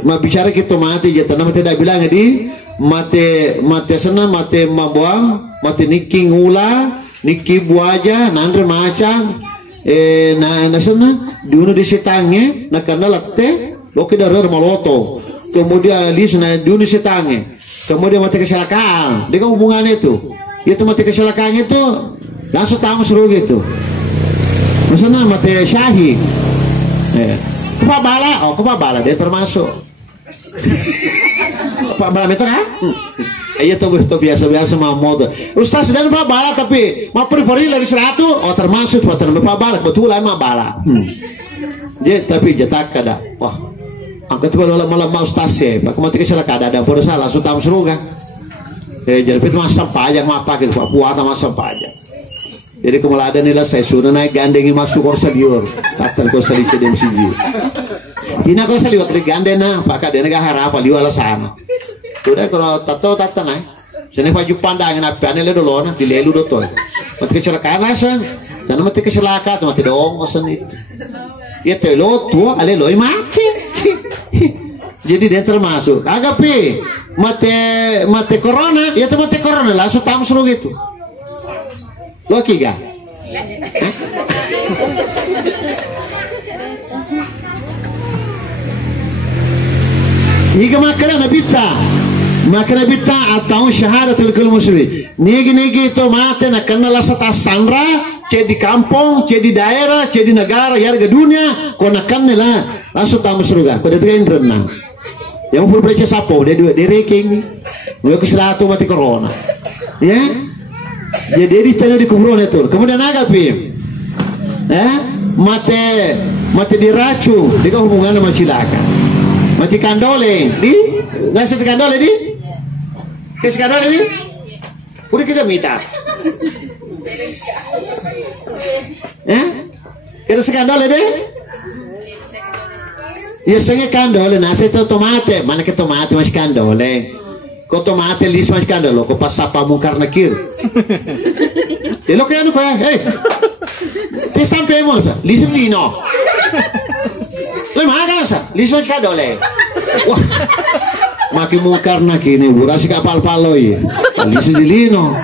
bicara kita mati ya tanam tidak bilang di mate sana mate mabuang mate niking ula niki buaja nandre macang na sana diuno di sitange na kana latte lo ke darar maloto kemudian lis na diuno sitange kemudian mate kecelakaan dengan hubungannya itu mate kecelakaan itu langsung tamu seru gitu misalnya mate syahid kepabala dia termasuk kepabala itu kan iya tuh biasa mah moda ustaz dan kepabala tapi mau peri lagi 100 termasuk buatan kepabala kebetulan mah bala dia tapi jatak kada wah angkat malam mau ustaz ya pak mati kecelakaan ada baru salah langsung tamu seru kan jadi itu masa pajak apa gitu pak puasa masa pajak. Jadi kemaladan nila saya suruh naik gandengin masuk korsa liur tatan korsa liur sedem siji tina korsa liur kali gandeng na pak kadang nega harap liur ala sana udah kalau tato tatan naik sini baju pandangan apa ane le dolo na dilelu do toy mati kecelakaan langsung jangan mati kecelakaan mati dong kosan itu ya telo tua ale loy mati jadi dia termasuk agak pi mati corona ya tuh mati corona langsung tamu seru gitu Loki ga? Iga makana nabita atau syahadatul kul muslim. Nigi itu mate na kenal sata sandra, ce di kampung, ce di daerah, ce di negara, yarga dunia, kona kanela langsung tamu surga. Kau datang renang. Yang full baca sapo, dia ranking. Nggak keselatu mati corona. Ya? Jadi tanya di kuburan itu. Kemudian agapi, mati diracu, dia hubungan sama silakan. Mati kandole, nggak sih kandole di? Kes kandole di? Udah kita minta. Kita sekandole deh. Ya sengaja kandole, nasi itu tomate, mana ke tomate masih kandole. Kau tomate lis mas kandalo, kau pas sapa mungkar nakir. Telo kaya ano kaya, te sampai mo sa, lis lino. Lo makan sa, lis mas kandole. Wah, maki mungkar nakir ni burasi kapal paloy, lis lino.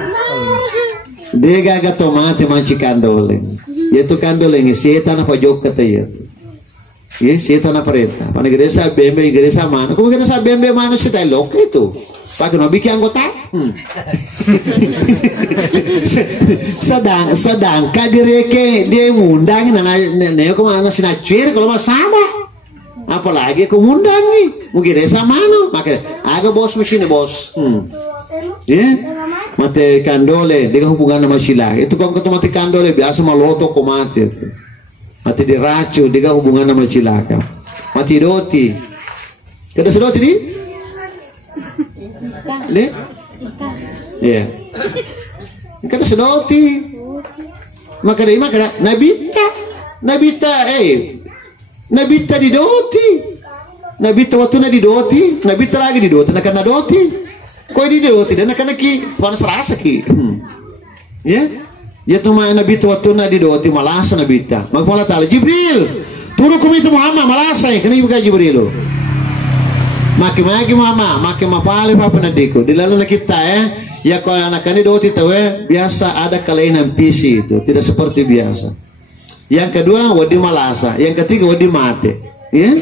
Dega ga tomate mas kandole. Yaitu kandole ni setan apa jok kata yaitu. Ye setan apa renta. Pana igreja mana? Como igreja bembe mana se tá louco itu. Pakai nabi ki anggota. Sedangkan dia ngundang nanya kemana sinacir kalau mas sama. Apalagi aku ngundang nih. Mungkin desa mana? Makanya agak bos mesin bos. Mate kandole dia hubungan sama sila. Itu kalau ketemu mati kandole biasa maloto komati itu. Mati diracu dia hubungan sama sila kan. Mati roti. Kada sedoti di? Le? Iya. Kada sedoti. Maka Nabita di doti. Nabita waktu na di doti, Nabita lagi di doti, nakana doti. Koi di doti dan nakana ki panas rasa ki. Ya? Ya tu mah Nabita waktu na di doti malasa Nabita. Magpala tala Jibril. Turun kumita Muhammad malasa kena ibu ka Jibril. Maki mama, maki mapali papa nadiko. Dilala na kita ya kalau anak ini doti tahu biasa ada kelainan visi itu, tidak seperti biasa. Yang kedua wadi malasa, yang ketiga wadi mate. Ya,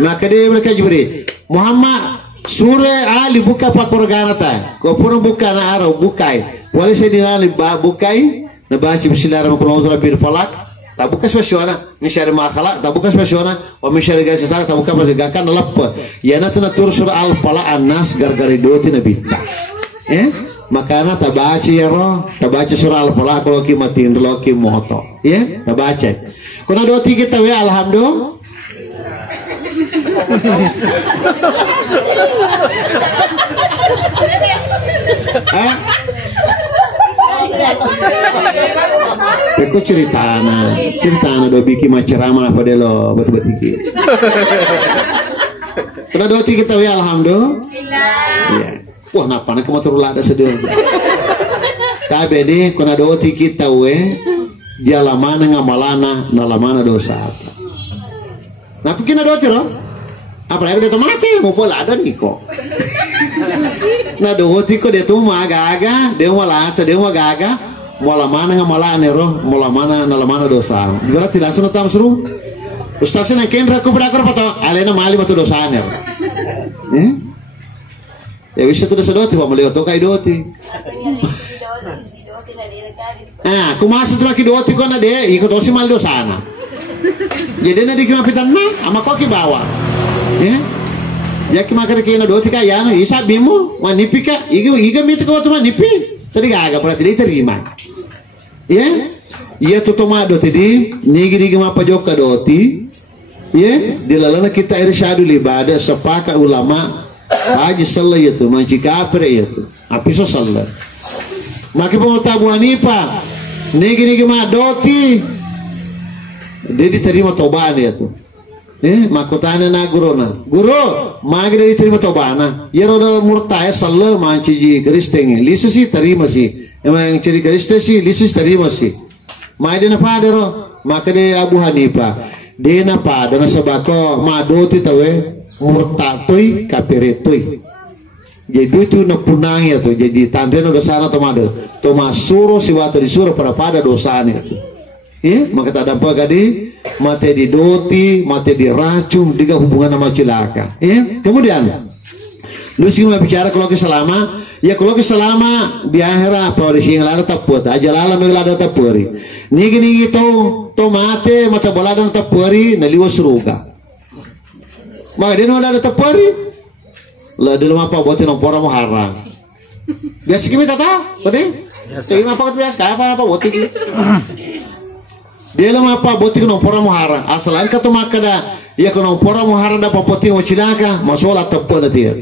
maka dia mereka Jibril. Muhammad surah Ali buka pakorgana ta. Kau pun buka na arau bukai. Wali saya dinali bukai. Nabaci bismillahirrahmanirrahim bil falak. Tabuka spesiona misyari makhala tabuka spesiona o misyari gasi sa tabuka pasigakan lappa yana tana tur sur al pala anas gargari doti nabita makana tabaci ya ro tabaci sur al pala kalau ki matin lo ki moto tabaci kuna doti kita we alhamdulillah Aku ceritana do bikin macerama apa delo batu-batiki. Pernah dua tiga tahu ya alhamdulillah. Iya. Wah napa nak motor ada sedih. Tapi deh kena dua tiga tahu dia lamana ngamalana na lamana dosa. Nah kena dua tiro. Apalagi dia mati, mau pola ada nih kok. Nah doti ko dia tuh mau aga-aga, dia mau lasa, dia mau aga-aga, mau lamana nggak malah nero, mau lamana dosa. Berarti langsung tahu seru. Ustaznya nak kembra aku berakar patah, alena mali batu dosa nero. Ya bisa tuh dosa doti, pak melihat tuh kayak doti. Kumasa tuh lagi doti ko na dia, ikut osi mal dosa na. Jadi nanti kita pitan na, ama kok kibawa. Ya kimakar kena doti kaya no isa bimo manipi ka iga mita ko to manipi tadi gaga berarti dia terima iya to tomado tadi nigi mapajok ka doti dilalana kita irsyadu libada sepaka ulama haji sallah itu manci kapre itu apiso sallah maki pemota Abu Hanifah nigi ma doti dia diterima tobat dia tuh makutana na guru magi dari terima tobana ya roda murtaya sallah manci ji kristen lisu sih terima sih emang ciri kristen sih lisu terima sih mai dena padero maka de Abu Hanifah dena padana sabako madoti tawe murtatoi kapiretoi jadi itu na punang ya tuh jadi tandena dosana tomado to masuro siwata disuro pada dosanya tuh maka tak dampak gadi mati di doti, mati di racun, dengan hubungan sama cilaka. Kemudian, lu sih mau bicara kalau selama, ya kalau selama di akhirat apa di sini ada taput, aja lala ada tapuri. Nigi to mati mata bola dan tapuri, naliwa suruga. Maka dia ada tapuri, lah dalam apa buatin orang muharram. Biasa kita tahu, kode? Terima apa biasa, apa buatin? Dia lama apa boti kono pora muhara asalan kata makada ya kono pora muhara da papoti cilaka masola tappo dia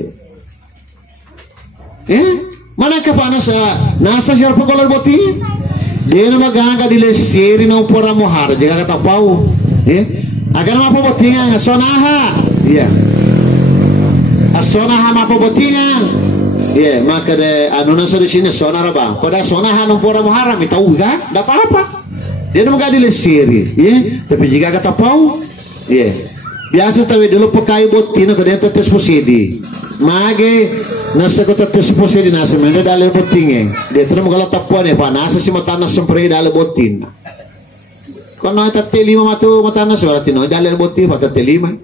mana ka panas nasa jar pagolal boti dia lama gaga dile seri no pora muhara jaga kata pau agar apa boti nga sonaha asonaha apa boti nga maka de anu nasa di sini sonara ba pada sonaha no pora muhara mitau ga da apa dia nggak ada lesiri, tapi jika kata pau, biasa tahu dulu pakai botina ke dia tetes posidi, mage nasa ko tetes posidi nasa mana dalam botinge, dia terus kalau tapuan pak nasa si matana sempre dalam botin, kalau tete lima matana berarti no dalam botin tete lima,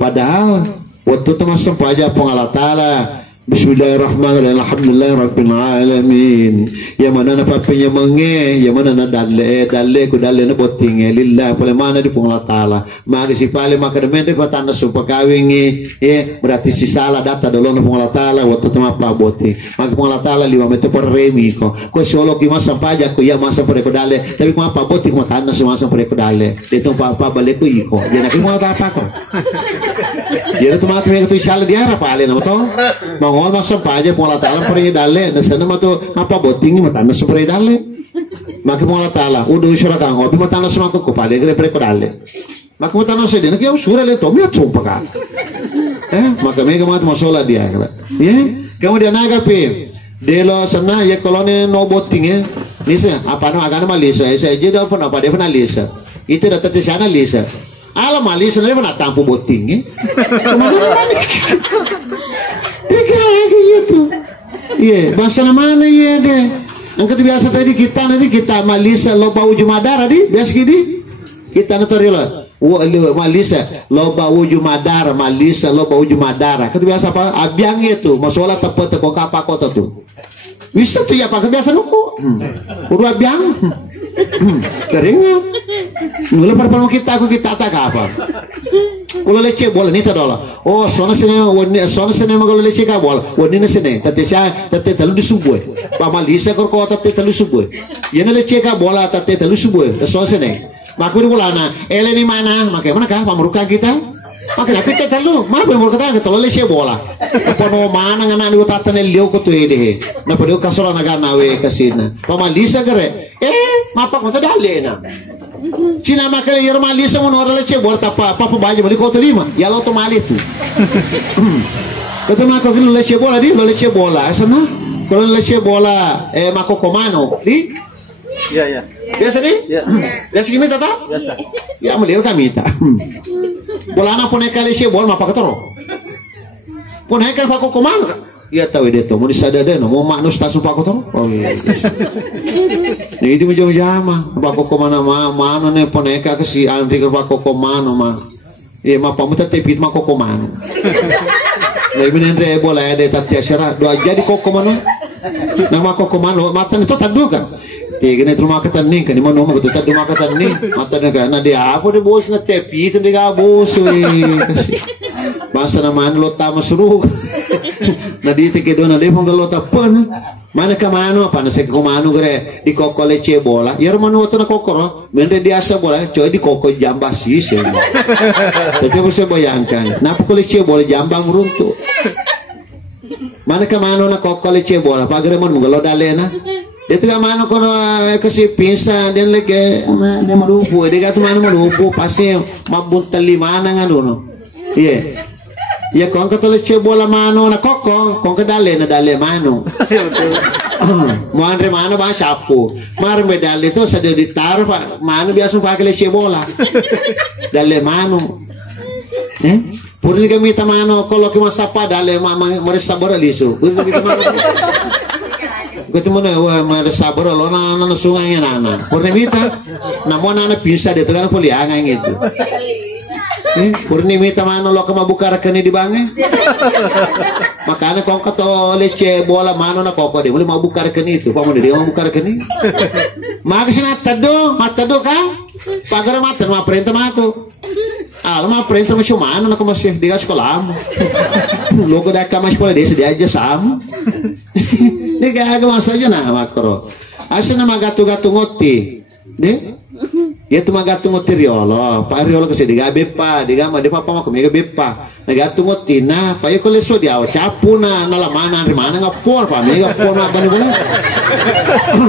padahal waktu teman sempaja pengalat taala. Bismillahirrahmanirrahim. Alhamdulillahirabbil alamin. Ya mana na papenya mange, ya mana na dalle ku dalle na botinge lillah pale mana di Allah taala. Maka si pale maka de mente patanda supa kawingi, berarti si sala data dolo na Allah taala waktu tema pa boti. Maka Allah taala liwa mete por remi ko. Ko solo ki masa paja ko ya masa por ko dalle, tapi ko apa boti ko matanda masa por ko dalle. Dito pa bale ko iko. Ya na ki mo ta pa ko. Ya to maka me ko sala diara pale na to. Ngol masam paja pola taala pare dalle na sana mato apa botingi matana supre dalle maka pola taala udu isura kang obi matana sama ko pale gre pre ko dalle maka matana se dena ke usura le to mi atsopa ka maka mega mat masola dia kemudian agape delo sana ya kolone no botinge lisa apa na agana malisa saya jadi apa na dia pernah lisa itu data di sana lisa ala malisa le pernah tampu botinge kemana gitu, bahasa mana deh. Angkat biasa tadi kita malisa loba ujung madara di biasa gini. Kita natori lo, malisa loba ujung madara, malisa loba ujung madara. Angkat biasa apa? Abiang itu, masalah tepat kok apa kota tuh. Bisa tuh ya pak kebiasaan aku, udah abiang. Keringnya, nula perpang kita tak apa. Kalau leceh bola ni tak ada. Oh, sona sene kalau leceh kah bola. Wani na sene, tate talu disubuh. Pamalisa kau tate talu subuh. Yana leceh kah bola tate talu subuh. Sona sene. Maku ni bola na. Ele ni mana? Makai mana kah? Pamurukan kita. Makai apa kita talu? Maaf pamurukan kita talu leceh bola. Pano mana ngana ni utatan elio ko tu ede. Na pada kasora naga nawe kasina. Pamalisa kere. Mapak mata dalle na. Cina makanya yang malisa mau orang leceh buat apa baju beli kau terima ya lo tuh mali tuh kata mako kalau leceh bola di lo leceh bola sana kalau leceh bola mako komano di Iya, iya. Biasa di? Iya. Biasa kita tak? Biasa. Ya melihat kami tak. Bola anak pun ekal isi bola apa ketoro? Pun ekal pakai komando. Ya tahu dia tuh mau disadar mau manus tasu pakai ketoro? Oh iya. Nih itu jam-jam pakai komando mana nih pun ekal ke si Andri ke pakai komando mah. Iya mah pamu tetepit mah komando. Nah ini Andre bola ada tapi asyara dua jadi komando. Nama komando matan itu tak dua kan? Tiga ni rumah kata ni kan, mana rumah kata rumah kata ni, mata ni kan, dia apa dia bos na tepi itu dia bos, masa nama lo tamu suruh, nadi teke dona dia pun kalau tapan, mana kemana, apa nasi kemana gere di koko lece bola, ya mana waktu na kokoro, mende dia asa bola, coy di koko jambah sih, tapi bisa bayangkan, napa kau lece bola jambang runtuh, mana kemana na koko lece bola, pagar mana mungkin lo dalena. Dia tu mana kono kasi pinsa dia lagi dia malupu dia kata mana malupu pasti mabut tali mana ngano iya ya kong kata lece bola mano na koko kong kedale na dale mano mau andre mana bah sapu mar medali itu saja ditaruh pak mana biasa pakai lece bola dale mano purni kami tamano kalau kita sapa dale mama merasa beralisu purni kami tamano ketemu na mada sabar lo na sungai na purnimita namo na pisa dito kan kuliangan itu purnimita mano lo kama bukar kani di bangai makanya kong kato lece bola mano na koko dia boleh mau bukar kani itu pamu dia mau bukar kani makas na matado ka pagar matan ma perintah mato ma perintah masih mana na masih di sekolah lo ko dak kama sekolah dia aja sam ini gak masaja na makro asa na magatu-gatu ngoti de ya tu magatu ngoti riolo pa riolo kasi diga bepa diga ma de papa mako mega bepa nagatu ngoti na pa ko leso dia capu na nalamana rimana ngapor pa mega por na bani bola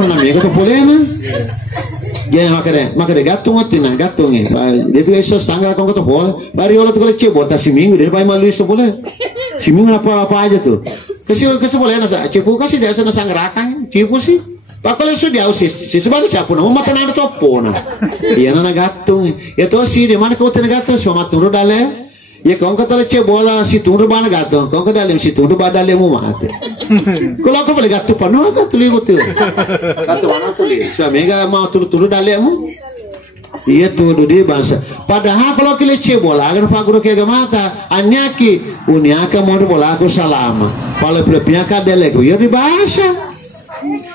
na mega to polena ya makade gatu ngoti na gatu ngi pa de tu eso sangra kon to pol ba riolo to leche bota simingu de pa malu iso boleh simingu apa aja tuh kasi boleh nasa cipu kasi dia sana sanggerakan cipu sih pakal su dia si sebagai capu na mata na to pona iya na gatung ya to si de mana ko te gatung so maturo dale ya kong ka tole che bola si turu bana gatung kong ka dale si turu badale mu mate kalau ko boleh gatung pano ka tuli ko tu gatung mana tuli so mega mau turu dale mu iya tuh di bangsa padahal kalau kita cek bola agar paguro ke gamata anyaki uniaka mau bola aku salama kalau prepnya kadele ko ya di bahasa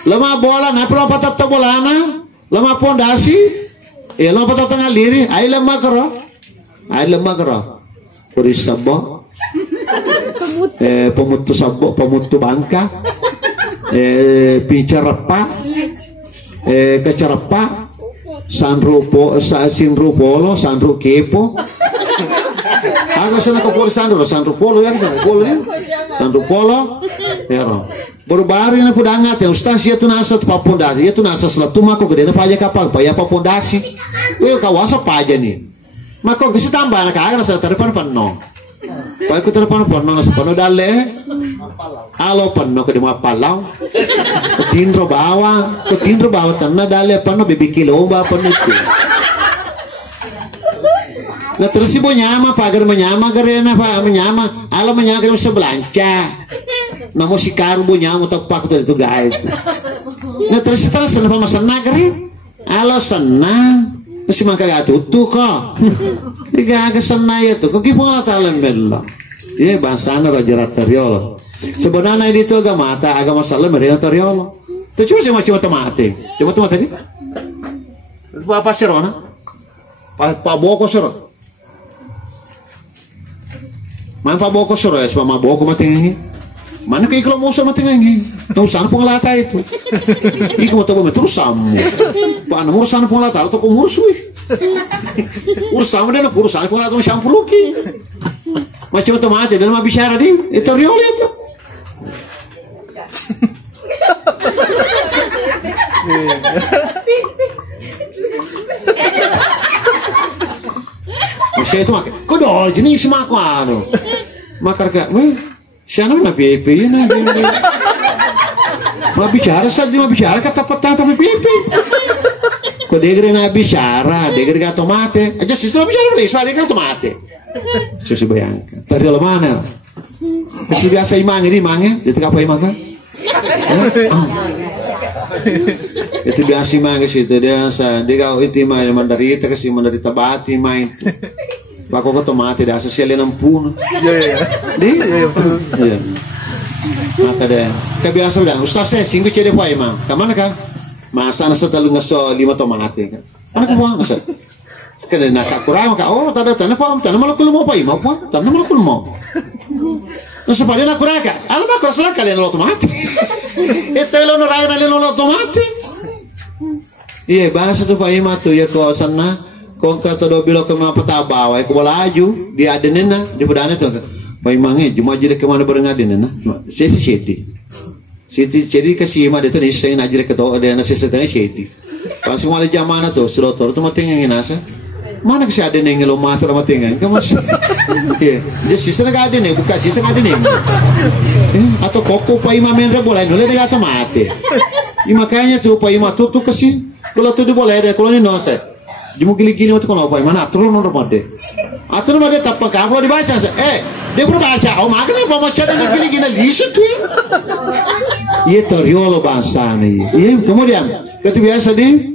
lama bola na perlu patata bola na lama pondasi lama patata ngaliri ai lama karo kuris sabbo pemutu bangka pincarapa kecarapa Sanru polo, Sanru kepo. Agak sana ke Sanru polo ya, Sanru polo. Ya, baru na pudangat ya ustaz ya tu nasa tu papondasi, ya tu nasa selap tu mako gede na paja kapag pa ya papondasi. Kawasa paja ni. Mako kasi tambah na kagak nasa terdepan penuh. Pa ko terdepan penuh nasa penuh dale. Alo panno ke dima palau kutindro bawa tanna dale panno bibi kilomba panno itu na terus ibu nyama pagar menyama garena pa menyama alo menyama garena sebelanca namo si karbu nyama tepak itu gaib na terus na pamasana gare alo senang masih mangka gatutu kok tiga agak ya tuh kok gimana talan bella ye bansana raja rateriolo sebenarnya itu agama salah mereka teriolo. Itu cuma mati. Cuma ni. Apa serona? Pak boko sero. Man pak boko sero ya, sebab boko mati ngi. Mana kau kalau musuh mati ngi? Tahu sana pengelata itu. Iku tahu betul samu. Pak nomor sana pengelata itu kau musuh. Urusan dia nak urusan pengelata macam peruki. Macam mati dalam bicara di itu teriolo itu. Saya itu makan. Kau dah jenis semaku anu. Makar kak, siapa nak pipi na? Ma bicara saja, ma bicara kata peta tapi pipi. Kau dengar na bicara, dengar kata mate. Aja sistem bicara boleh, soalnya kata mate. Susu bayangkan. Tadi lo mana? Kasi biasa imang ini imangnya, dia tak apa imang kan? Itu biasa imang ke situ dia kau itu imang mandarita kasi mandarita bati imang. Bako ko tomate dah sesialin ampun. Di? Iya. Maka deh, kebiasa udah. Ustaz saya singgung cede apa imang? Kamana kah? Masa nasa talung ngaso 5 tomate kan? Mana kamu nasa? Kada nak kurang ka oh tada tanah paham tanah malakul mo pa imang pa tanah malakul mo. Nasa pa rin ako raka. Alam mo, kurasa lang kalian lo tomate. Ito yung lo raka na lo tomate. Iya, bahasa tu pa ima tu ya ko sana kung ka todo bilo ka mga patabaw ay kumalaju di adenin na di padana tu. Pa imangi cuma jile ke mana bareng adenin na. Sesi Siti jadi kasi ima dito ni say na jile ka to ada na sesi tang seti. Pas wala jamana to slotor tu matingin nasa. Mana kasi ada neng lo mata sama tinggal, kamu sih, dia sisa nggak ada nih, bukan sisa nggak ada nih, atau koko pa ima menra boleh, nolnya nggak sama mati, makanya tuh pa ima tuh kasih, kalau tuh dia boleh deh, kalau ini nose, jemu gini waktu kalau pa ima atur nomor deh tapah kamu dibaca, dia baru baca, oh makanya pemaca dengan gini lisu tuh, iya teriolo bahasa nih, iya kemudian, itu biasa di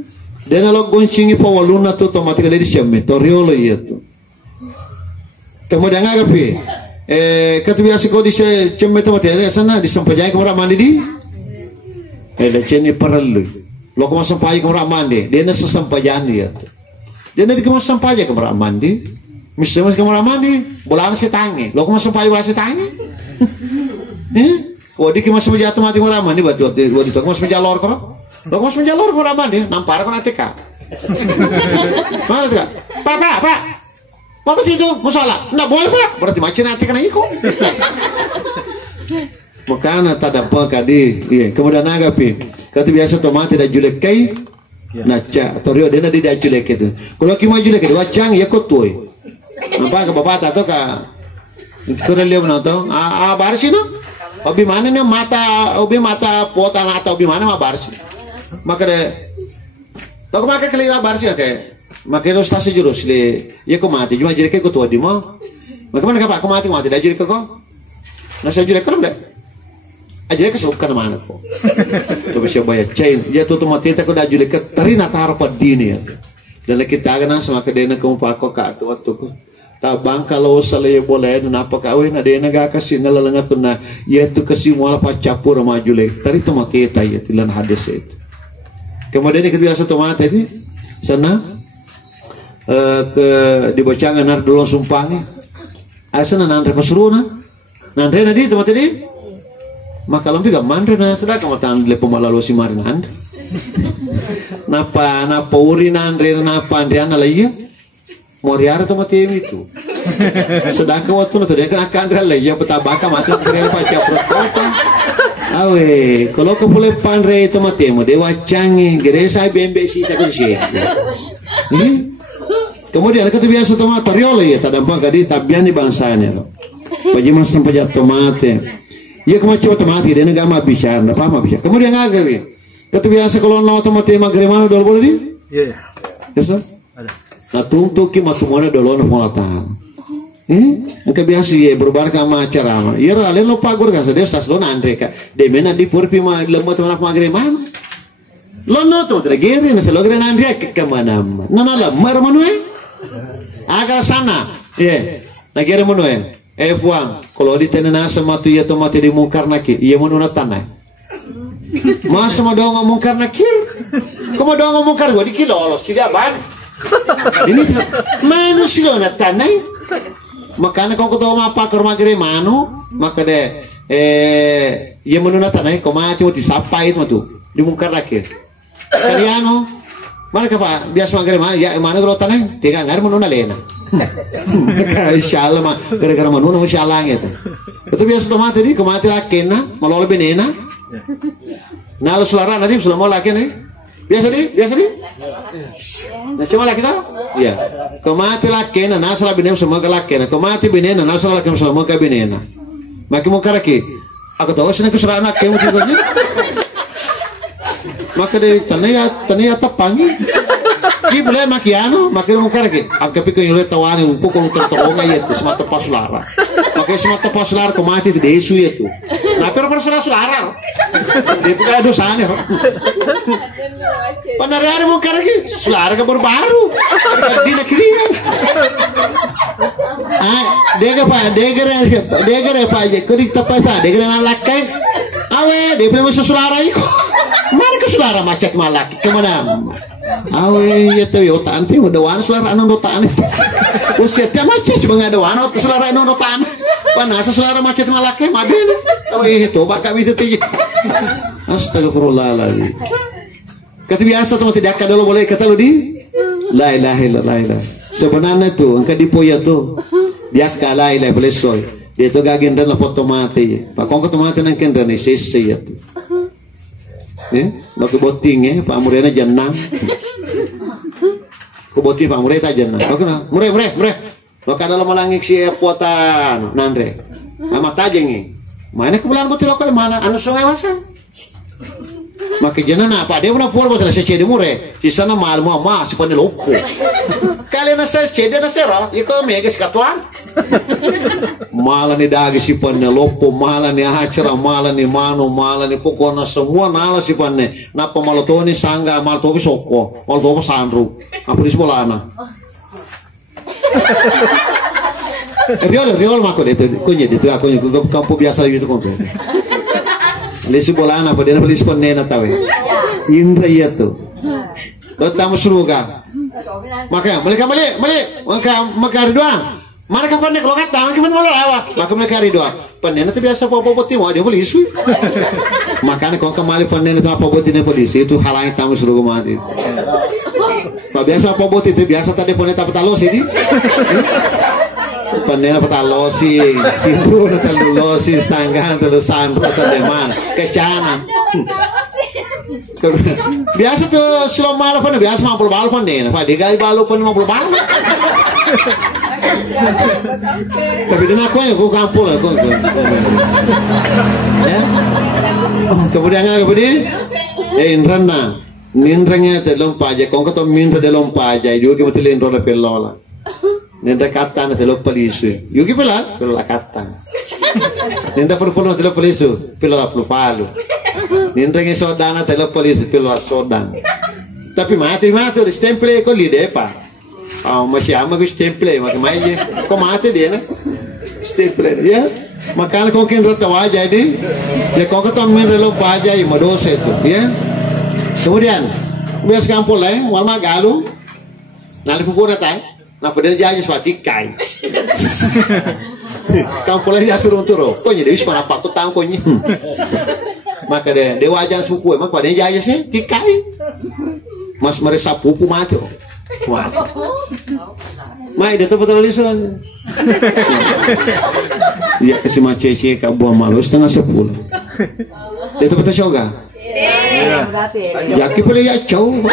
dan kalau goncingi pawaluna tu otomatis ada di sini toriolo itu. Kemudian agapi, kata biasa kau di sini otomatis ada sana di sampainya kamar mandi di, ada cini perlu. Lo kau sampai kamar mandi, dia nasi sampaian dia tu. Dia nanti kau sampai kamar mandi, misalnya kamar mandi, bola nasi tangi. Lo kau sampai bola nasi tangi, oh di kau sampai jatuh mati kamar mandi, buat itu kau sampai jalur kau. Lo kau menjalur kau raman deh, nampar kau nanti kak. Mana tuh kak? Pak, apa sih itu? Musola? Nggak boleh pak. Berarti macam nanti kena ikut. Makanya tak dapat kadi. Iya. Kemudian agapi. Kata biasa tomate tidak julek kai. Naca. Torio dia nanti tidak julek itu. Kalau kima julek itu wacang ya kau tuh. Nampak ke bapak atau kak? Kau lihat nonton? Baris itu? Obi mana nih mata potang atau obi mana mah baris? Maka deh, tak makan kali apa sih kayak, maka itu stasi jurus le, ya kau mati, cuma jadi kayak tua di mau, maka mana kapa kau mati, dah jadi kau, nasi jadi kerem deh, aja kesukaan mana kau, coba siapa ya cain, ya tuh mati tak kau dah jadi ke, terina taruh dini ya, dan kita akan nasi maka dia nak kau pakai kat waktu tu, tabang kalau saleh boleh, dan apa kawin ada yang agak kasih nalalangak kena, ya tu kasih mual pacapur maju le, tari tu mati tak ya, tilan hadis itu. Kemudian ini kebiasaan tomate ini sana ke dibocangan nar dulu sumpangnya asana nantre pasruna nantre nadi tomate ini maka lampi gak mantre na sudah kamu tahan le pemalalu si marin anda napa uri nantre napa andriana lagi moriara tomate itu sedangkan waktu itu dia kena kandra lagi petabaka mati kena baca protokol. Awe, kalau kau boleh pandai itu matemu, dewa canggih, geresa bembe sih tak kerja. Kemudian kata biasa tomat toriolo ya, tak dampak kadi tabian di bangsanya lo. Pajiman sampai jatuh tomate, ya kemacam tomate dia negara mah bicara, apa mah bicara. Kemudian agak kata biasa kalau nawa tomate magre mana dulu boleh di? Iya. Yes, ada. Nah tuntuk ki masumone dulu nak mulatan. Angka biasa ya berubah kama acara. Ya rale lo pagur kan sedih sas lo nandre ka. De mena di purpi ma lemot mana magre mana. Lo no to tregere na selo gre nandre ke mana. Nana la mar manue. Aga sana. Nagere manue. Fuang kalau di tenena sama tu ya tomate di mungkar naki. Iya manuna tanai. Mas sama doang ngomong karena kir. Kamu doang ngomong kar gua di kilo lo sila ban. Ini manusia na tanai. Makanya kau ketawa apa ke rumah gere manu maka deh ya menuna tanah kau mati mau disapai itu tuh dimungkar lagi kaliano mana kapa biasa magere mana ya mana kalau tanah tiga ngar menuna lena insyaallah mah gara-gara menuna insyaallah gitu itu biasa tomat tadi kau mati lagi na malah lebih nena nah lo suara nanti sudah mau lagi nih biasa di nah cuma lagi tau iya kau mati laki na nasra binem semua laki na kau mati binena nasra laki semua ke binena makin mau karaki aku tahu sini keserana kamu juga maka de tanaya tapangi ki boleh makiano makin mukar lagi angka pikir yule tawani upo kung tertonga itu semata pasulara maka semata pasulara ko mati itu desu itu nah pero pasulara di punya dosanya panarian mukar lagi sulara ka baru di negeri degere pa kudik tapasa degere na lakai awe dia punya sulara iko mana ke sulara macet malaki kemana awe ya tahu otak anti udah wan sulara anu otak anti usia tiap macet cuma nggak ada wan sulara anu otak anti panas sulara macet malaki mabel awe itu pak kami itu tinggi astagfirullahaladzim kata biasa teman tidak ada lo boleh kata lo di la ilaha illallah sebenarnya tuh angka dipoya tuh dia kalah ilaha boleh soy dia tuh gagin dan lapot tomate pak kong ke tomate nang kendra nih sese ya tuh lo keboting pak murena jenang keboting pak mureta jenang lo kena mure lo kada lo malangik si potan nandre amat tajeng mana kebulan botil lo kali mana anu sungai masa maka jangan apa dia pernah forma terus cede mure di sana mal mau mas sepanjang loko kalian nasi cede nasi roh iko mega sekatuan malah nih dagi sipannya lopo malah nih acara malah nih mano malah nih pokoknya semua nala sipannya napa malah tuh nih sangga malah tuh soko malah tuh sandru apa di sekolah anak riol mako itu kunyi itu aku kampung biasa itu komplit lesi bola apa dia beli sponnena tahu indra iya tuh lo tamu suruga maka mereka maka dua mana kapan nih kalau kata kapan mau lawa maka mereka dua pendena itu biasa apa timau dia polisi makanya kalau kembali pendena itu apa ini polisi itu halangi tamu suruga mati kalau biasa apa itu biasa tadi pendena petalos ini pandena petalosi situ natalulosi sangga telusan teman kecanan biasa tuh slow malu pun biasa 50 balu pandena pak digali balu pun 50 balu tapi dengan aku ya aku kampul aku ya kemudian inrana ninranya telung paja kong keto minta telung paja juga kita lindro le pelola nenda kata na telok polisu yuki pela kata nenda perpuluh telok polisu pela palo nenda nge sodana telok polisu pela sodan tapi mati di stemple ko lide pa masih ama ko stemple mak maije ko mati dia na stemple ya makana ko ken rata waja di le ko ka ton min relo paja i modose tu ya kemudian bias kampul wal magalu nali pukuna tai nah pada jajan sepati kai kamu boleh dia suruh turun kok jadi para apa tuh tahu koknya maka deh dewa jajan sepupu emang pada jajan sih tikai mas meresa pupu mati mai dia tuh betul lisan ya kasih macece kabuah malu setengah 10 dia tuh betul shoga ya boleh ya jauh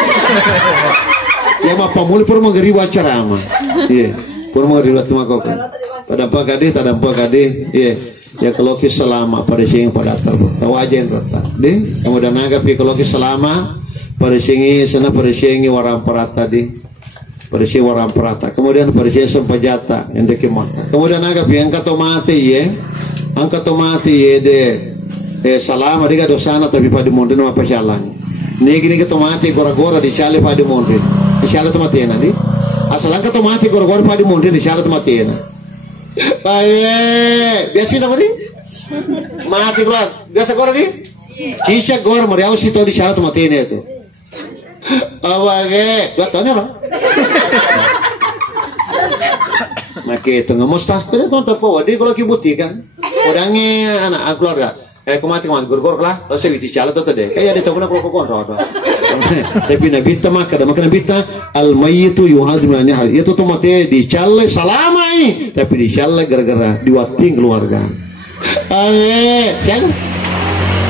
ya mah pamuli pun menggeri wacara mah iya pun menggeri waktu mah kok tadampa kade iya ya kalau ki selama pada sing pada tawajen rata deh kemudian naga pi kalau ki selama pada singi sana pada singi waram perata di pada singi waram perata kemudian pada singi sempajata yang deki mata kemudian naga pi angkat tomati ye de salama diga dosana tapi pada monden apa jalan negi tomati gora-gora di sale pada monden di shala tomatena di asalan ka tomati gor padi monde di shala tomatena aye biasa itu kodi mati keluar biasa gor di kisah gor meriau situ di shala tomatena itu awage buat tanya bang make itu ngemustas kada ton tapo di kalau kibuti kan orangnya anak keluarga kumati gor lah lo saya di shala to tade kayak ada tawna ko tapi nabi ta maka nabita al mayyitu yuhazim lani hal itu tomate di challe salamai tapi di challe gara-gara diwating keluarga kan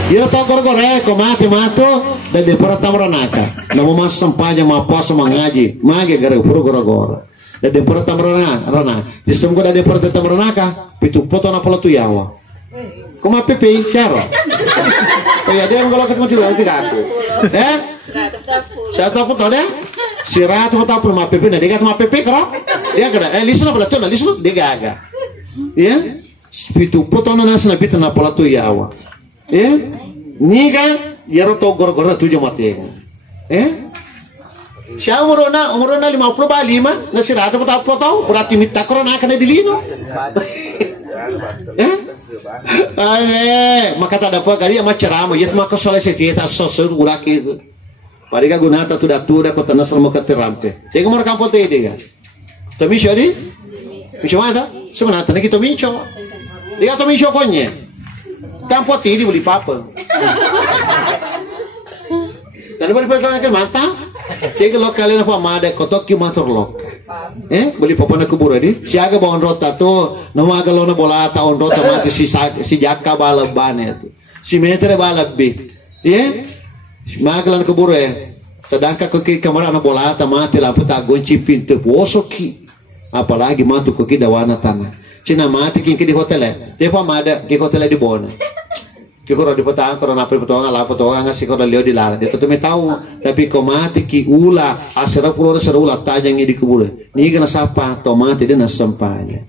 dia to gara-gara ko mati mato dan di peratamuranaka namo mas sampanya mapas mengaji mage gara-gara dan di peratamuranaka di semgo dan di peratamuranaka pitu foto na pala tuyawa ko Kuma pepe syaro. Oh ya dia kalau ketemu tiga aku. Saya tahu pun dia. Sirat mau tahu ma pepe dia kata ma pepe kero. Dia kata lisun apa tuh lisun dia gaga. Ya. Pitu potona nasa na pita na pola tu yawa. Niga yaro to gor-gor tujuh mati. Siya umurona 55 na sirata mo tahu berarti minta korona kena dilino. Maka tak dapat kali ama cerama yet maka soleh sejeta sosok guraki itu. Pariga gunata tu datura kota nasal mo katerampe. Tega mo kampo te diga. Tomisho di? Misho mata? Sebenarnya tadi kita tomisho. Diga tomisho konye. Kampo te di beli papa. Dan beli papa kan mata. Tega lokal na pa mada kotok ki matur lok. Beli papa na kubura di. Siaga ba on rota to, namagalo na bolata on rota mati si jakka balabane tu. Si metere balabbi. Magalan kubura sedangkan koki kamera na bolata mati lampu ta gonci pintu posoki. Apalagi matu koki dawana tanah. Cina mati kin di hotel. Dia pa mada ki hotel di bona. Kikoro di petang korona apa potongan lah potongan ngasih korona leo di lara dia tuh tahu tapi komati ki ula asera pulau asera ula tajang di kubur ni kena sapa tomati dia nasampanya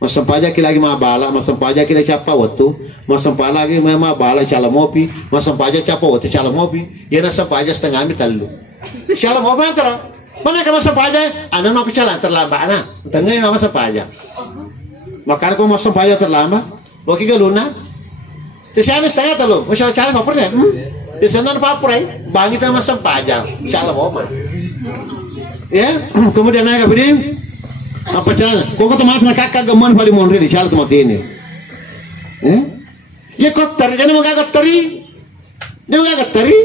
masampaja ki lagi mabala masampaja ki capa waktu masampala lagi mabala cala mopi masampaja capa waktu cala mopi dia nasampaja setengah mitalu cala mopi antara mana kan masampaja anda mau cala terlambat na tengah nama masampaja makanya kau masampaja terlambat bagi galuna Tiada setengah telu, misal cara apa pernah? Di sana apa pernah? Bangkit sama sampah salah apa? Ya, kemudian naik apa ini? Apa cara? Kau kata maaf nak kakak geman paling monri di salah tempat ini. Ya kau teri, jangan mau kakak teri, dia mau kakak teri,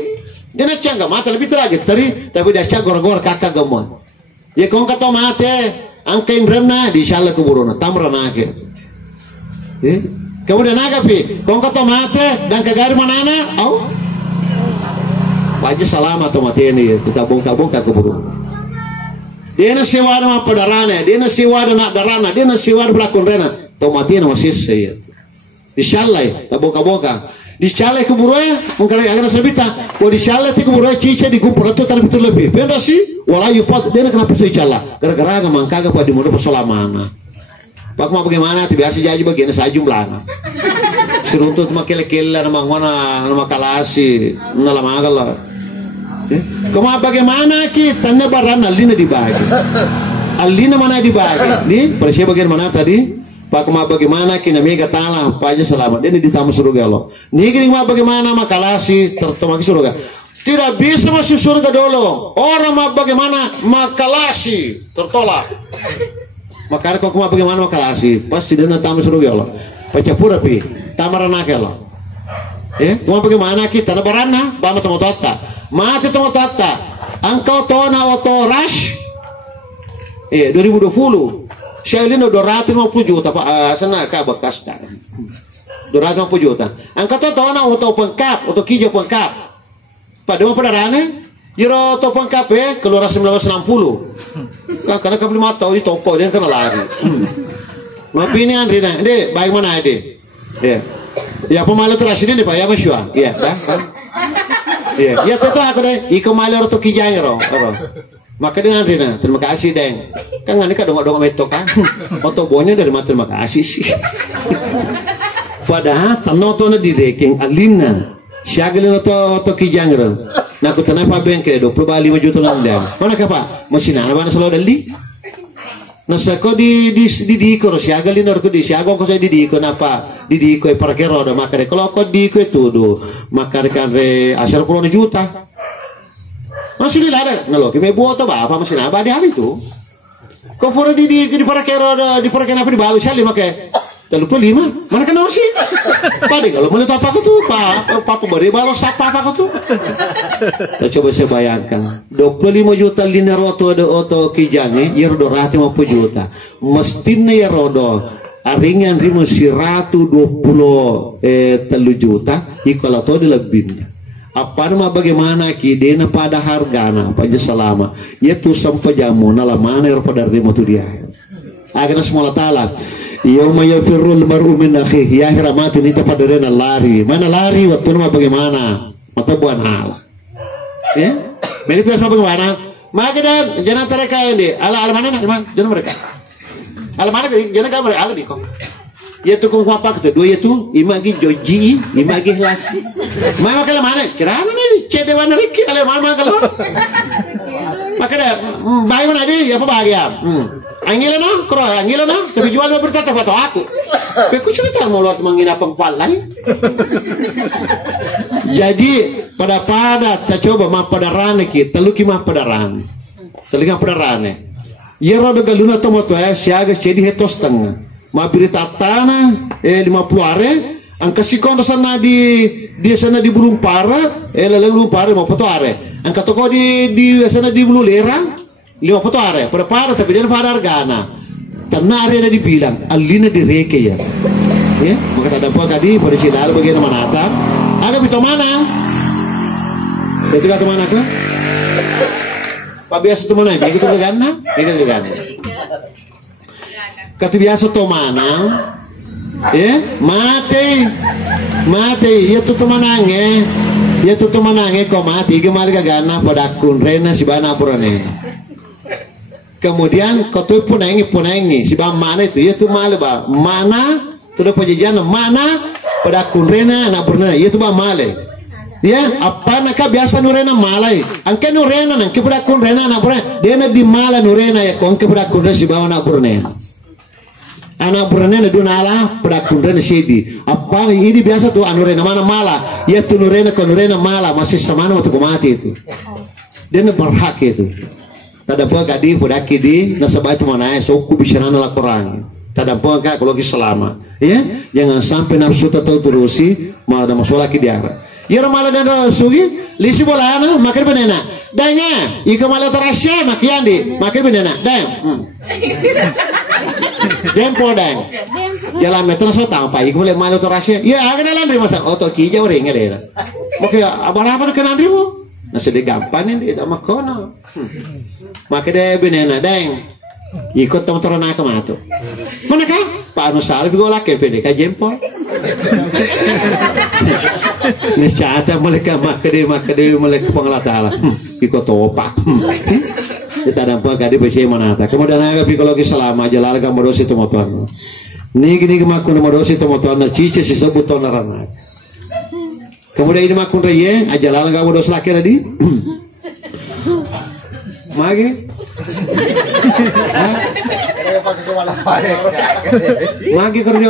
dia nak cangga mata lebih lagi teri, tapi dia cangga gor kakak geman. Ya kau kata mati, angkain remna di salah kuburona, tamrana ke. Kemudian agapi, kau kata mate dan kagari mana na? Wajib salam atau mati ini, kita bongkar keburu. Dia na siwa na padarana, dia na siwa na darana, dia na siwa belakon rena. Tau mati na masih saya. Disyalai, tak bongkar. Disyalai keburu ya, mungkin agak sebita. Kalau disyalai ti keburu cica di kumpul itu tapi betul lebih. Benda sih, walau pot dia na kenapa saya cala? Gara-gara agak mangkaga pada muda pesolamana. Pak mau bagaimana? Biasa jadi bagian saja jumlahnya. Seruntut makil-kil nama nama kalasi, nama magala. Kamu bagaimana kita nebaran alina dibagi? Alina mana dibagi? Di persia bagian mana tadi? Pak mau bagaimana kita mega talah, pajak selamat. Dia ditamu surga lo. Nigri mau bagaimana makalasi tertemaki surga. Tidak bisa masuk surga dulu. Orang mau bagaimana makalasi tertolak. Makanya kau kuma bagaimana makalasi pasti dia tamu suruh Allah pacapura pi tamarana ke Allah kuma bagaimana kita nabarana bama tamo tota mati tamo tota angkau tona oto rush 2020 saya lino 250 juta pak sana ka bekas dah 250 juta angkau tona oto pengkap oto kija pengkap pada padarane Jiro topang kape keluar 1960. Karena kabel mata di topo dia kena lari. Maaf ini Andri nah, deh, baik mana deh? Ya pemalu terasi ini pak ya masyua, ya, ya tetap aku deh, iko malu orang toki jangero, maka dia Andri nah, terima kasih deng. Kan ngani kan dong meto kan, otobonya dari mata terima kasih sih. Padahal tanoto na direkeng alina, siagalin toki jangero. Nah, aku tanah pa bengkel 25 juta lang din. Mana ka pa? Masinana ba na salo dali? Nasa ko di ko siya galin or ko di siya ko sa di ko na pa di ko e para kero da makare kalau ko di ko tudo makare kan re asar 10 juta. Masih lada na lo ki may buota ba pa masinana ba di hari tu. Ko fora di para kero di para kenapa di balu siya lima ke 35 mana kenal sih pade kalau mau apa aku tuh papa beri balos apa aku tuh kita coba saya bayangkan 25 juta liner oto ada oto kijane yer 250 juta mestinya ya rodo aringan rimu si ratu 23 juta ikola to di lebihnya apa nama bagaimana ki dena pada hargana apa aja selama ya tuh sampai jamu nala mana pada rimu tuh dia agar semua taala Yauma yafirrul mar'u min akhihi, ya akhirnya mati ini tapaderena lari. Mana lari waktu nama bagaimana? Mata buan hal. Ya, begitu biasa bagaimana? Maka dan jangan terkait di ala mana jangan mereka. Ala mana jangan kabar ala di kok. Ya tu kau apa kata dua itu imagi joji imagi lasi. Mama kalau mana? Cerana ni cede mana lagi kalau mama kalau. Maka dah bayi mana di apa bahagia? Anggilana, kro anggilana, tapi jual mau bercakap atau aku. Aku cerita mau luar menginap pengpal lain. Jadi pada tak coba mah pada rane kita, luki mah pada rane, telinga pada rane. Ia rada galuna tomato siaga jadi hetos tengah. Mah berita tanah 50 are, angka sikon sana di sana di Bulumpara, lalu Bulumpara mau foto are. Angka toko di sana di Bululera. 50 are, pada tapi jangan pada argana. Tanah are ada dibilang, alina direke ya. Ya, maka tak dapat tadi pada sidal bagian mana tak? Agak itu mana? Itu kata mana ke? Pak biasa tu mana? Begitu ke gana? Begitu ke gana. Kata biasa tu mana? Ya, mati. Ya tu manange. Ya tu manange kau mati. Kemal ke gana pada kun rena si bana purane. Kemudian kau tu punengi si bang mana itu? Ya tu malu bah mana? Tu dah penjajian mana? Pada kun rena anak purane. Ya tu bang malu. Ya, apa nak biasa nurena malai? Angke nurena nang kepada kun rena anak purane. Dia nak di mala nurena ya kau kepada kun rena si bang anak purane. Anak purane na dunala pada kun rena sedi. Apa ini biasa tu anurena mana mala? Ya tu nurena kau nurena mala masih sama waktu kau mati itu. Dia nak berhak itu. Tada po kadi podak kidi nasabay tu mana so ku bicara la Quran. Tada po ka kalau selama. Ya, jangan sampai nafsu tahu terusi mau ada masalah ki diara. Ya mala dan sugi lisi bolana makan benena. Danya, ika mala terasya makiandi makan benena. Dan. Dempo dan. Jalan metro so tang pa ika boleh mala terasya. Ya, agak dalam masa oto ki jauh ringale. Oke, apa kenan ribu? Nasi de gampang ini tak makono. Maka dia benena deng. Ikut teman-teman nak kematu. Mana kan? Pak Anusar bigo laki PDK jempol. Niscaya mereka maka dia mereka pengelatala. Ikut topak. Kita nampak kadi bersih mana tak. Kemudian agak psikologi selama jalan agak merosi teman-teman. Ni kemakun merosi teman-teman. Cici si sebut tonaran. Kemudian ini makun reye ajalan agak merosi laki tadi. Mage. Mage kerja.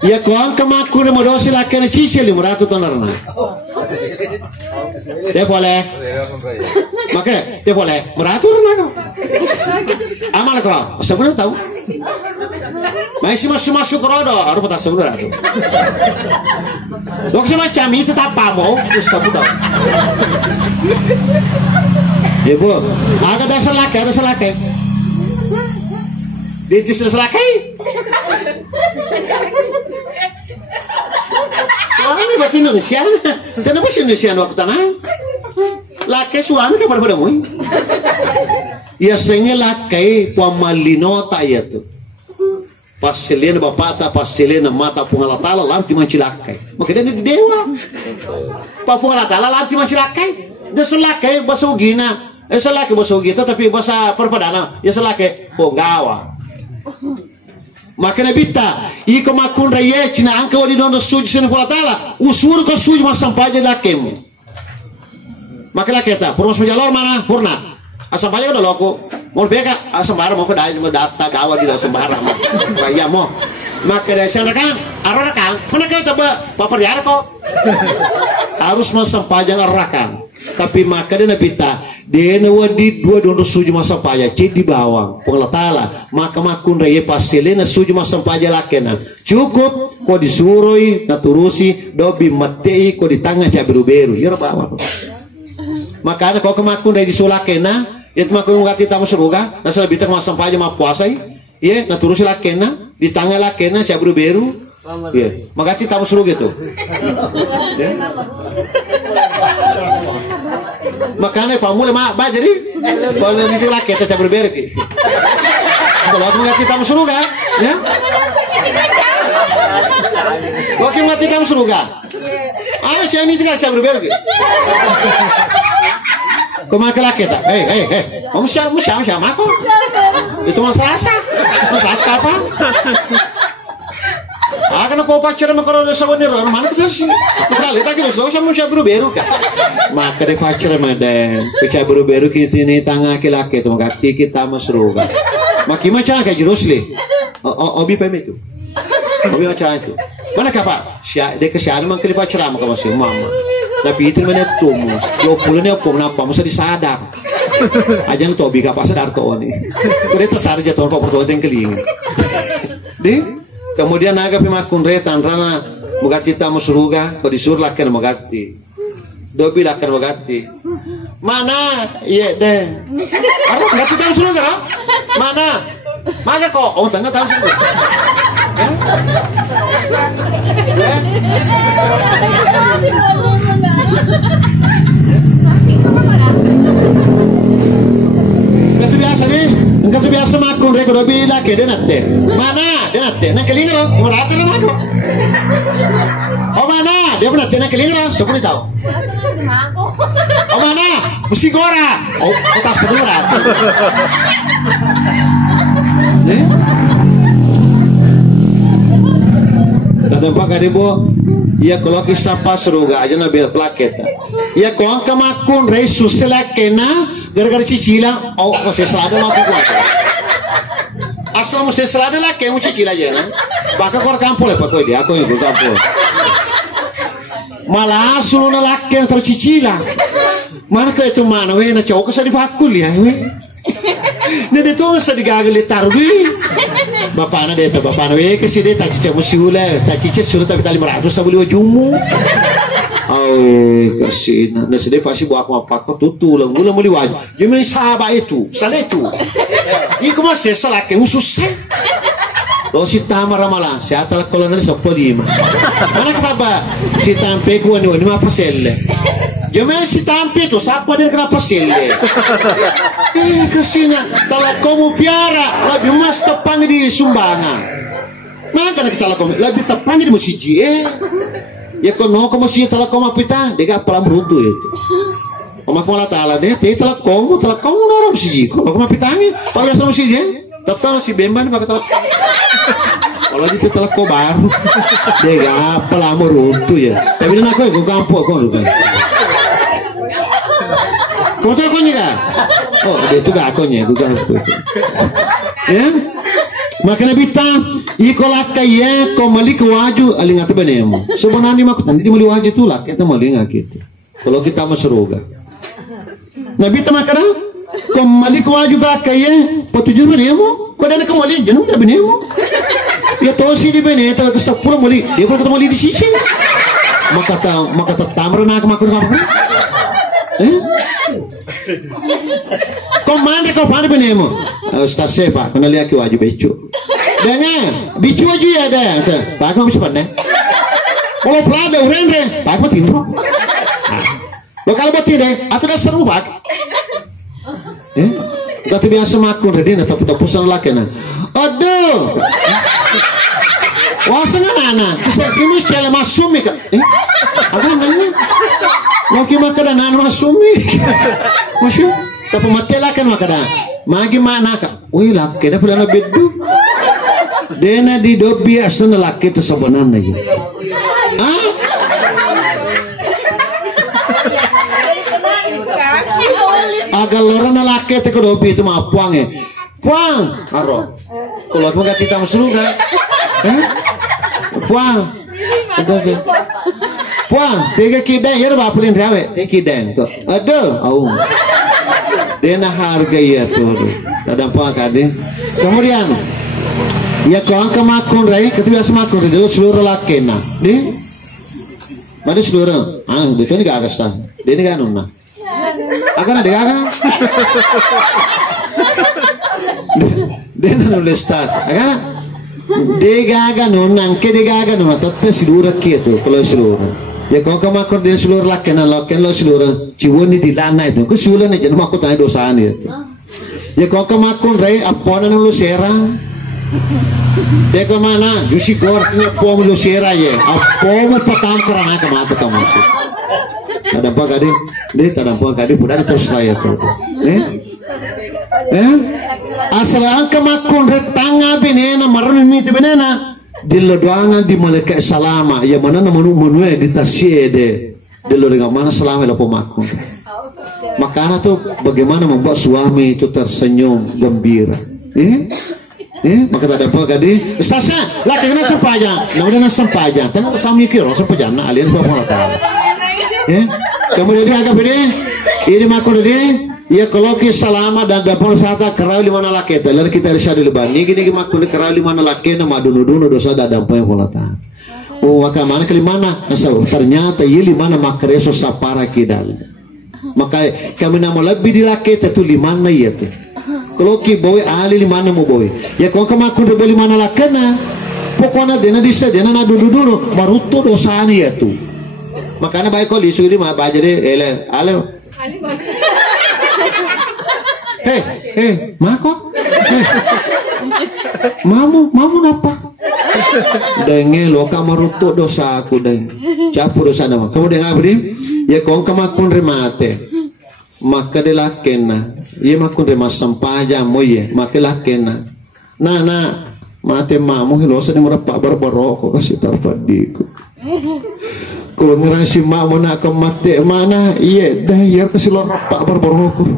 Ya kawan kemakku na modosi laki na sisi 500 tonar na. Te boleh. Maka te boleh. Meratur na ko. Amal ko. Sebenarnya tahu. Masih masuk rodo. Aru pata sebenarnya. Dok sama cami tetap pamo. Terus tahu tahu. Ibu, agak ada selaka. Di selakai. Suami bahasa Indonesia. Kenapa bahasa Indonesia waktu tanah? Laki suami kabar pada mu. Ya senge lakai pamalino ya tu. Pasilin bapata pasilin mata pungalatala lanti mancilakai. Makanya dia dewa. Pa pungalatala lanti mancilakai. Dia selakai bahasa ugina. Selaki bahasa ugita tapi bahasa perpadana. Ya selaki bonggawa. Makanya bita iko makun raya cina angka wadi dondo suji sini kulatala usur ko suji mas sampaja lakem. Makanya kita purmas menjalor mana purna asam paja udah loko mau beka asam bara mau ke data dawa di sembara kayak mau makanya sana kan arah kan mana kau coba paperjar kok harus mas sampaja ngarakan. Tapi maka dia napita dia wadi dua dondo suju masa paja cik di bawang pengelatala maka makun raya pasilena suju masa paja lakena cukup kau disurui naturusi dobi matei kau di tangga cabiru beru ya apa makanya kau kemakun raya disulakena itu makun ngati tamu semoga nasa lebih tak masa paja ma puasai ya naturusi lakena di tangga lakena cabiru beru ya magati tamu suruh gitu ya makanya pamule mak jadi kalau itu laki kita berbeda Kalau aku mengerti tamu surga, ya? Lo yang mengerti tamu surga? Ayo cewek ini juga saya berbeda. Kau makan laki tak? Kamu siapa aku? Itu mas Selasa apa? Kenapa pacaran sama kalau sama ni orang mana kita sih? Kita lihat lagi terus, siapa berbeda kan? Maka dia pacaran madam, pacar berbeda kita ini tangga laki tu, maka kita masuk. Maki macam kayak jerusli, obi pemit tu, obi macam itu. Mana kapa? Dia kesian mang kelipat ceram ke masih mama. Tapi itu mana tu mu? 20 ni apa? Kenapa? Masa disadar. Aja tu obi kapa sadar tu ni. Kau tersadar jatuh apa pertama yang keling. Di? Kemudian naga pimakun retan rana mugati tamu suruga. Kau disuruh lakukan mugati. Dobi lakukan mugati. Mana? Iya deh. Aduh, mugati tamu suruga? Mana? Maga kok? Oh, tengah tamu suruga. Enggak biasa nih, enggak biasa makun reko dobi laki dia nate. Mana? Dia nate. Nak kelingar, merata kan aku. Oh mana? Dia pernah nak kelingar, siapa tahu? Oh mana? Mesti gora. Oh, kita sebelah. Tadampak kadibo, ia kalau kisah pas ruga aja nabil plaket. Ia kau angka makun rei susela kena gara-gara cicilan, oh masih selada maku kuat. Asal masih selada lah kamu cicil aja na. Baka kau kampul ya pak kau dia, aku yang kampul. Malah suruh nelakken tercicilan. Mana kau itu mana? Weh na cowok kesana dipakul ya, weh. Nede tu masa digagal tarwi. Bapak na deta, bapak na weh kasi deta cica musihula, tak cica suruh tapi tali 500 sabuli wajumu. Oh kasi na sedih pasti buat apa kau tutulang mula muli wajib. Dia meni sahabat itu, salah itu. Iku masih salah ke ususnya. Lo si tamar malah, si atal kolonel 15. Mana kata si tampe ku ni apa selle? Jangan si tampe tu siapa dia kenapa selle? Kesina talakomu piara lebih mas tepang di sumbangan. Maka kita lakom lebih tepang di musiji ya kono kamu sih talakom apa kita? Dia pelam runtuh itu. Omak malah taala deh, talakom orang musiji. Kalau kamu pitangi, kalau sama musiji, tetap si bemban pakai talakom. Kalau itu talakom baru, dia pelam runtuh ya. Tapi dia nak kau gampang kau lupa. Kau tahu kau ni kan? Oh, dia tu gak akonnya, bukan aku. Ya, makanya bita, ikolah kaya kau malik waju alingat benemu. Sebenarnya makutan di malik waju tu lah kita malingat kita. Kalau kita masroga, nabi ta makana kau malik waju gak kaya petujuh benemu. Kau dah nak malik jangan dah benemu. Ya tosi di bene, tapi kesepuluh malik dia pun ketemu di sisi. Maka tamar nak makun apa? Kau mana kau pandai benemu? Ustaz Sepa, kau nak lihat kau wajib bicu. Dengar, bicu aja ya dah. Pak kau bisa pandai. Kalau pelada orang deh, pak kau tindu. Lo kalau betul deh, aku dah seru pak. Kau tu biasa makun deh, nak tapu-tapusan laki na. Aduh, wah sangat anak. Kisah kimus cile masumi kan? Apa namanya? Mungkin makanan masumi. Masuk. Tapi mati lah kan makanan. Magi mana kak? Wih laki dah pula lebih du. Dena di do biasa na laki tu sebenarnya ya. Ah? Agar lorang na laki tu kedobi itu mah puang eh. Puang, aro. Kalau aku nggak kita masuk kan? Puang. Puang, tiga kidang ya bapak paling rawe, tiga kidang tu. Aduh, au. Dia nak harga ya tu, tak ada apa kade. Kemudian, ya kau angkat makun rai, ketika semakun rai, dia seluruh laki na, ni, mana seluruh? Betul ni gak agak sah, dia ni gak nuna. Akan ada gak? Dia nulis tas, akan? Dia gak nuna, ke dia gak nuna, tetap seluruh laki tu, kalau seluruh. Ya kau makor dia seluruh laki na laki lo seluruh ciwon ni di lana itu, ke seluruh ni jangan makut tanya dosa ni itu. Ya kau kemakun rey apona lu serang. Ya kemana? Jusi kor pom lu serang ya. Apom patam karena kematu kamasih. Tadampa kadi, deh tadampa kadi pudak terus raya tuh. Asal angka makun retanga benena marun miti benena dillo doangan di malaikat salama ya mana namanu munue di tasyede dillo dengan mana selama la pemakun. Makanya tuh bagaimana membuat suami itu tersenyum gembira. Maka tadampa kadi stasa laki kena sempaja namun na sempaja tan suami kiro sempaja na alien pa Allah taala. Kemudian dia agak beda ini makun dia ya kalau kita selama dan dapat sata kerau lima laki itu lalu kita risau di leban ini gini makun kerau lima laki nama dunu dosa dan dampai polatan maka mana kelimana ternyata ini lima makreso sapara kidal maka kami nama lebih di laki itu lima ya tuh kalau kita bawa ahli lima mau bawa ya kalau kemakun bawa lima laki na pokoknya dena disa dena na dunu maruto dosa ya tuh makanya baik kau lisu ini mah baca deh ale mako mamu napa denge loka maruto dosa aku deng capu dosa nama kamu dengar beri ya kau kemakun remate maka delakena iya makun remas sampaja moye maka lakena nah mate mamu hilosa ni murapa barbaroko kasih tarfadiku kalau ngerasi mak mana kemate mana iya dayar kasih lo rapak barbaroko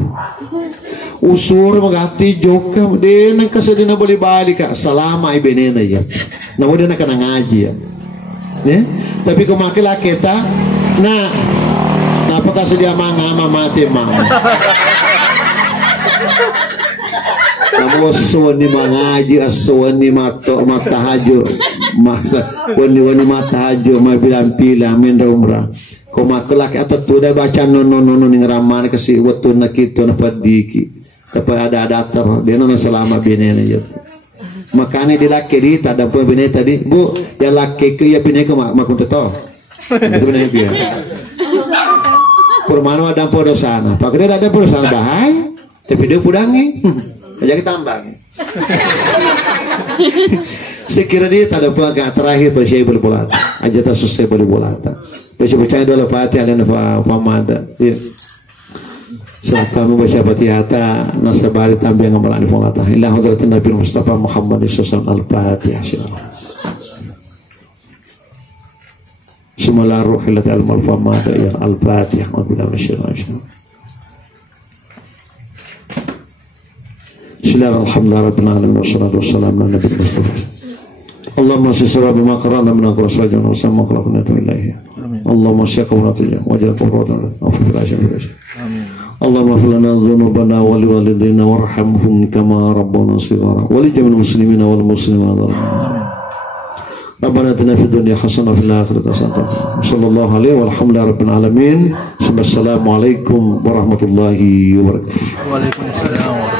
usur magati joka dena kasadina boleh balik kak selama ibenena ya namun dena kena ngaji ya tapi kau makai laketa nah apa kasih dia mangama mati mama namun suani mangaji suani matahaju masa wani matahaju mabilang-bilang minda umrah kau makelak atau tuh baca nono ning ramane kasih waktu nak itu nak padiki tapi ada ter dia nona selama binena ya makanya di laki di tak ada pun binena tadi bu ya laki ke ya binena ke makun teto itu binena biar permana ada pun sana pak dia ada pun sana bahaya tapi dia pudangi aja kita tambang sekira dia tak ada pun agak terakhir bersih boleh bolat aja tak susah boleh bolata bersih percaya dulu pati alena pamada setelah kami baca Fatihah nasabari tambah yang amalani pengata illa hadratin Nabi Mustafa Muhammad sallallahu al-Fatihah Bismillah ruhilat al-malfamada ya al-Fatihah wa billahi minasyaitonir Bismillah alhamdulillah rabbil alamin wassalatu wassalamu ala nabiyil mustafa Allahumma sisra bima qara'na min al-qur'an wa sama qara'na ilaihi Allahumma syaqawna tijah wajal qurratan wa fil asyir amin Allahumma filana dhunubana wa liwalidina warhamhum kama rabbana shighara wa li jami'il muslimina wal muslimat Rabbana atina fid dunya hasanah wa fil akhirati hasanah sallallahu alaihi walhamdulillahi rabbil alamin assalamu alaikum warahmatullahi wabarakatuh. Waalaikumsalam.